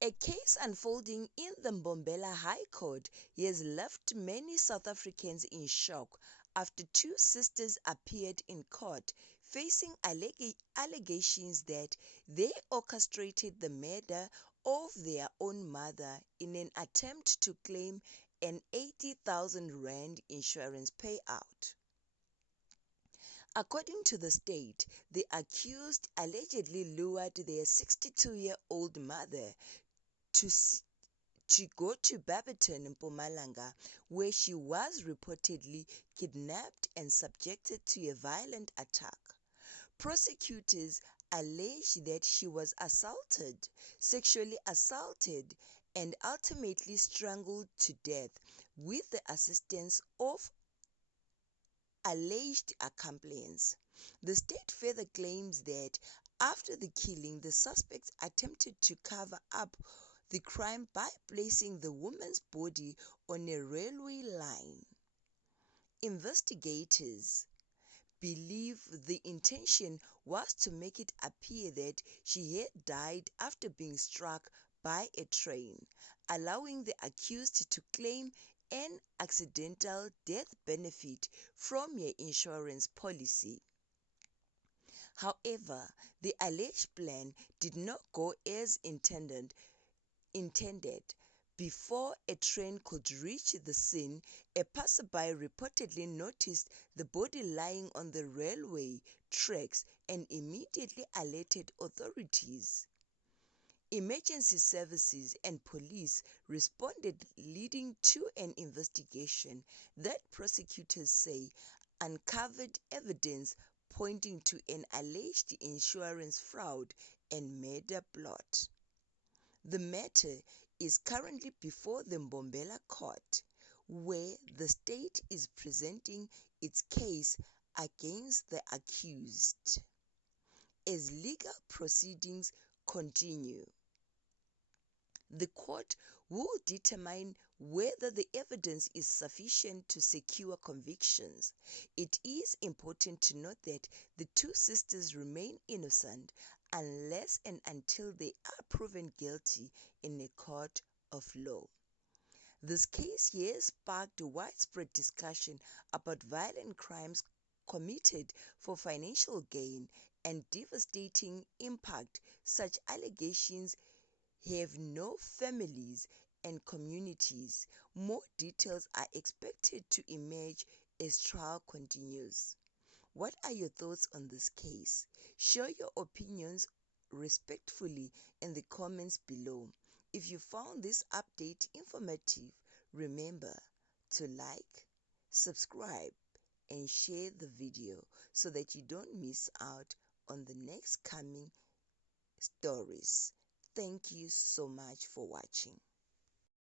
A case unfolding in the Mbombela High Court has left many South Africans in shock after two sisters appeared in court facing allegations that they orchestrated the murder of their own mother in an attempt to claim an 80,000 rand insurance payout. According to the state, the accused allegedly lured their 62-year-old mother to go to Barberton, Mpumalanga, where she was reportedly kidnapped and subjected to a violent attack. Prosecutors allege that she was assaulted, sexually assaulted, and ultimately strangled to death with the assistance of alleged accomplices. The state further claims that after the killing, the suspects attempted to cover up the crime by placing the woman's body on a railway line. Investigators believe the intention was to make it appear that she had died after being struck by a train, allowing the accused to claim an accidental death benefit from her insurance policy. However, the alleged plan did not go as intended. Before a train could reach the scene, a passerby reportedly noticed the body lying on the railway tracks and immediately alerted authorities. Emergency services and police responded, leading to an investigation that prosecutors say uncovered evidence pointing to an alleged insurance fraud and murder plot. The matter is currently before the Mbombela court, where the state is presenting its case against the accused. As legal proceedings continue, the court will determine whether the evidence is sufficient to secure convictions. It is important to note that the two sisters remain innocent unless and until they are proven guilty in a court of law. This case has sparked widespread discussion about violent crimes committed for financial gain and devastating impact. Such allegations have no families and communities. More details are expected to emerge as trial continues. What are your thoughts on this case? Share your opinions respectfully in the comments below. If you found this update informative, remember to like, subscribe, and share the video so that you don't miss out on the next coming stories. Thank you so much for watching.